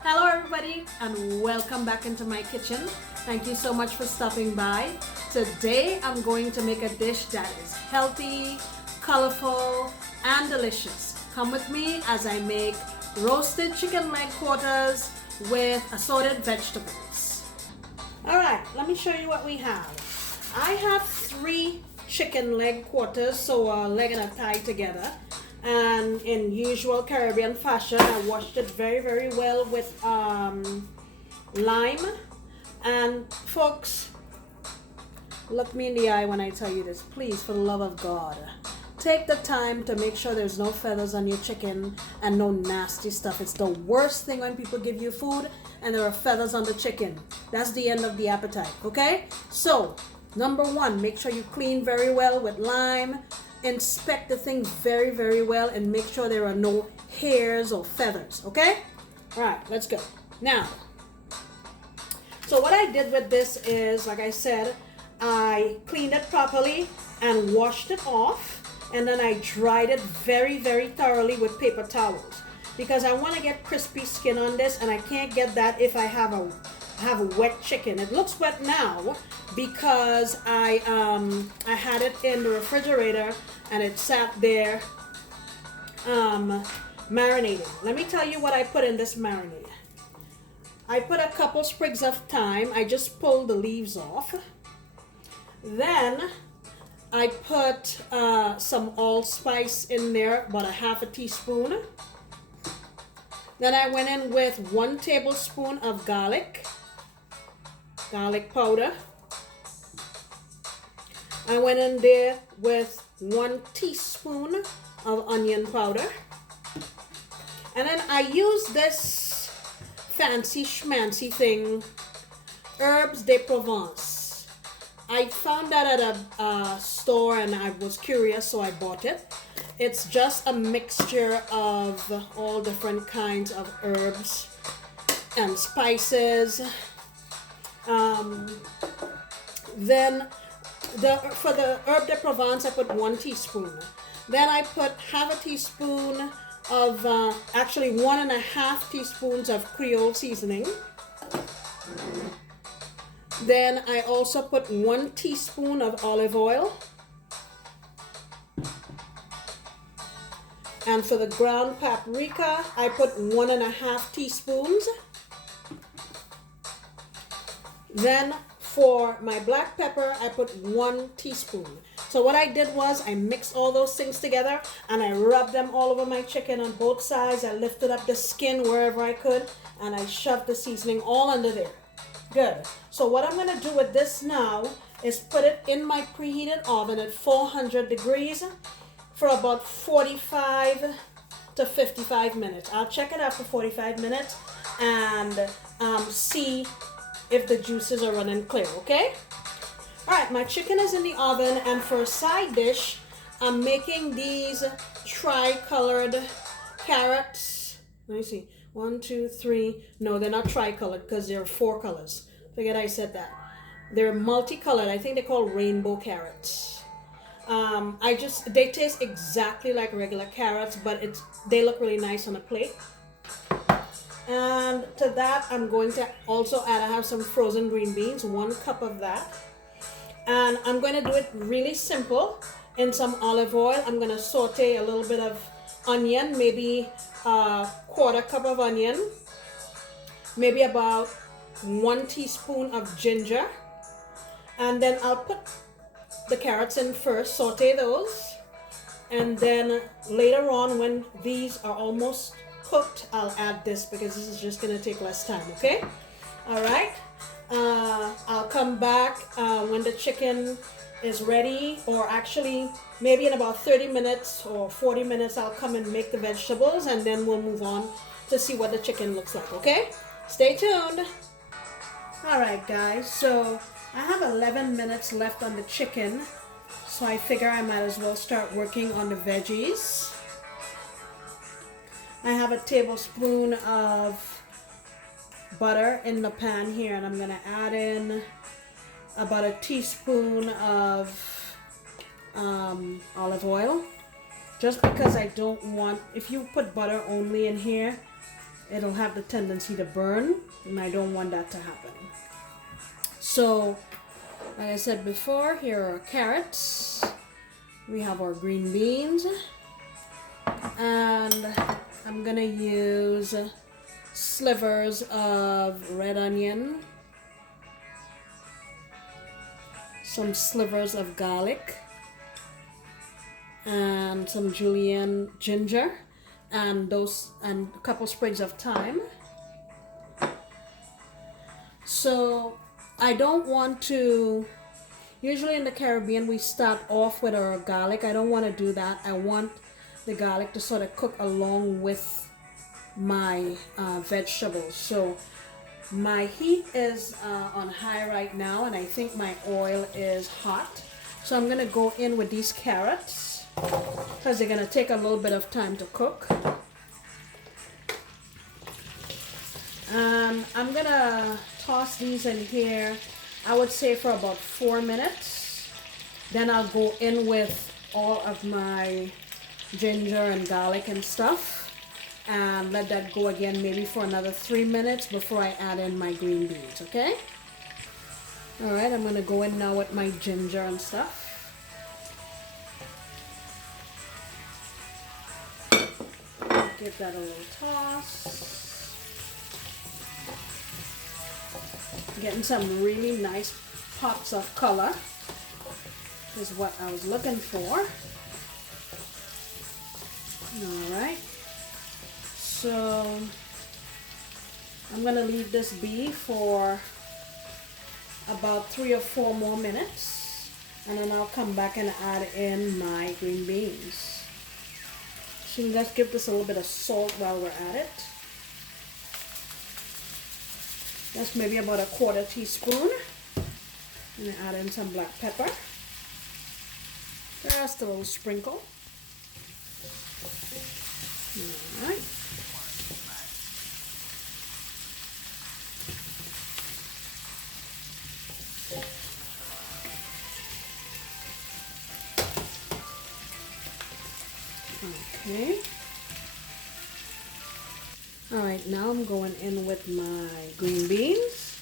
Hello everybody and welcome back into my kitchen. Thank you so much for stopping by. Today I'm going to make a dish that is healthy, colorful, and delicious. Come with me as I make roasted chicken leg quarters with assorted vegetables. Alright, let me show you what we have. I have 3 chicken leg quarters, so a leg and a thigh together. And in usual Caribbean fashion, I washed it very well with lime. And folks, look me in the eye when I tell you this, please, for the love of God, take the time to make sure there's no feathers on your chicken and no nasty stuff. It's the worst thing when people give you food and there are feathers on the chicken. That's the end of the appetite, okay? So number 1, make sure you clean very well with lime. Inspect the thing very well and make sure there are no hairs or feathers, okay? All right, let's go. Now, so what I did with this is, like I said, I cleaned it properly and washed it off, and then I dried it very thoroughly with paper towels because I want to get crispy skin on this, and I can't get that if I have a wet chicken. It looks wet now because I had it in the refrigerator and it sat there marinating. Let me tell you what I put in this marinade. I put a couple sprigs of thyme. I just pulled the leaves off. Then I put some allspice in there, about a half a teaspoon. Then I went in with 1 tablespoon of garlic powder. I went in there with 1 teaspoon of onion powder. And then I used this fancy schmancy thing, Herbes de Provence. I found that at a store and I was curious, so I bought it. It's just a mixture of all different kinds of herbs and spices. Then for the Herbes de Provence, I put 1 teaspoon. Then I put half a teaspoon of, actually 1.5 teaspoons of Creole seasoning. Then I also put 1 teaspoon of olive oil. And for the ground paprika, I put 1.5 teaspoons. Then for my black pepper, I put 1 teaspoon. So what I did was I mixed all those things together and I rubbed them all over my chicken on both sides. I lifted up the skin wherever I could and I shoved the seasoning all under there. Good. So what I'm going to do with this now is put it in my preheated oven at 400 degrees for about 45 to 55 minutes. I'll check it after 45 minutes and see if the juices are running clear, okay? All right, my chicken is in the oven, and for a side dish, I'm making these tri-colored carrots. Let me see. 1, 2, 3. No, they're not tri-colored because there are 4 colors. Forget I said that. They're multicolored. I think they're called rainbow carrots. They taste exactly like regular carrots, but they look really nice on a plate. And to that, I'm going to also add, I have some frozen green beans, 1 cup of that. And I'm going to do it really simple in some olive oil. I'm going to saute a little bit of onion, maybe a 1/4 cup of onion, maybe about 1 teaspoon of ginger. And then I'll put the carrots in first, saute those. And then later on, when these are almost cooked, I'll add this because this is just going to take less time, okay? All right. I'll come back when the chicken is ready, or actually maybe in about 30 minutes or 40 minutes, I'll come and make the vegetables and then we'll move on to see what the chicken looks like, okay? Stay tuned. All right, guys, so I have 11 minutes left on the chicken, so I figure I might as well start working on the veggies. I have a tablespoon of butter in the pan here, and I'm going to add in about a teaspoon of olive oil, just because I don't want, if you put butter only in here, it'll have the tendency to burn, and I don't want that to happen. So, like I said before, here are carrots. We have our green beans. And I'm gonna use slivers of red onion, some slivers of garlic, and some julienne ginger, and a couple sprigs of thyme. So I don't want to, usually in the Caribbean we start off with our garlic. I don't want to do that. I want the garlic to sort of cook along with my vegetables. So my heat is on high right now, and I think my oil is hot. So I'm gonna go in with these carrots because they're gonna take a little bit of time to cook. I'm gonna toss these in here, I would say for about 4 minutes. Then I'll go in with all of my ginger and garlic and stuff, and let that go again maybe for another 3 minutes before I add in my green beans, okay? All right, I'm gonna go in now with my ginger and stuff. Give that a little toss. Getting some really nice pops of color is what I was looking for. All right, so I'm gonna leave this be for about 3 or 4 more minutes, and then I'll come back and add in my green beans. So let's give this a little bit of salt while we're at it. That's maybe about a 1/4 teaspoon. And add in some black pepper. Just a little sprinkle. All right. Okay. All right, now I'm going in with my green beans.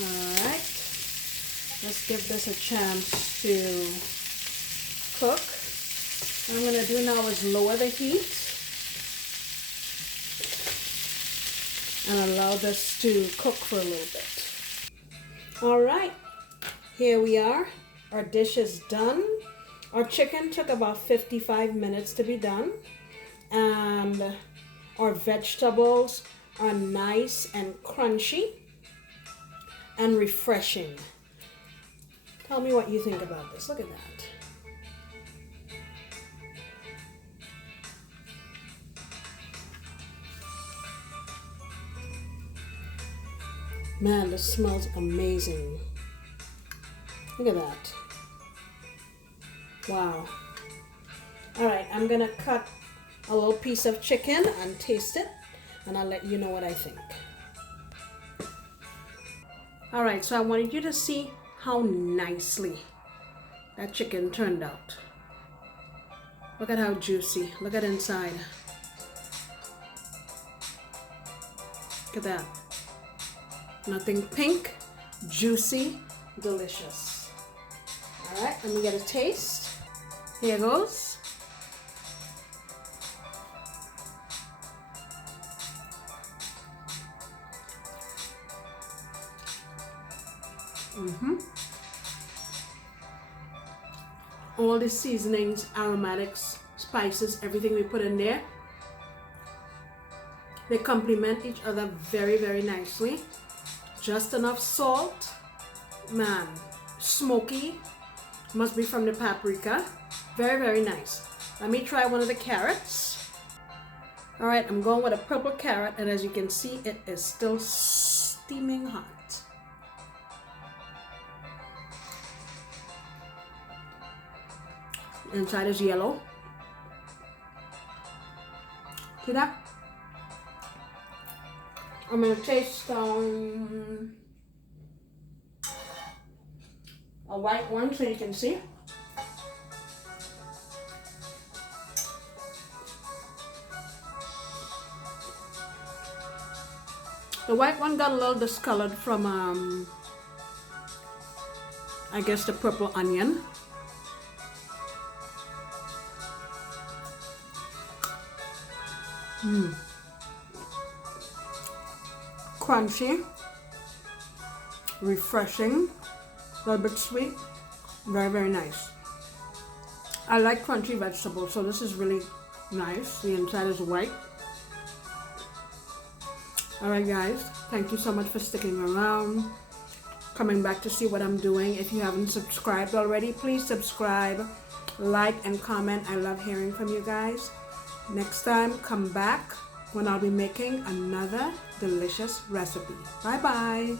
Alright, let's give this a chance to cook. What I'm going to do now is lower the heat and allow this to cook for a little bit. Alright, here we are. Our dish is done. Our chicken took about 55 minutes to be done, and our vegetables are nice and crunchy and refreshing. Tell me what you think about this. Look at that. Man, this smells amazing. Look at that. Wow. All right, I'm gonna cut a little piece of chicken and taste it, and I'll let you know what I think. All right, so I wanted you to see how nicely that chicken turned out. Look at how juicy. Look at inside. Look at that. Nothing pink, juicy, delicious. All right, let me get a taste. Here goes. All the seasonings, aromatics, spices, everything we put in there, they complement each other very, very nicely. Just enough salt. Man, smoky. Must be from the paprika. Very, very nice. Let me try one of the carrots. All right, I'm going with a purple carrot, and as you can see, it is still steaming hot. Inside is yellow. See that? I'm gonna taste a white one so you can see. The white one got a little discolored from I guess the purple onion. Crunchy, refreshing, a little bit sweet, very, very nice. I like crunchy vegetables, so this is really nice. The inside is white. Alright guys, thank you so much for sticking around, coming back to see what I'm doing. If you haven't subscribed already, please subscribe, like, and comment. I love hearing from you guys. Next time, come back when I'll be making another delicious recipe. Bye bye.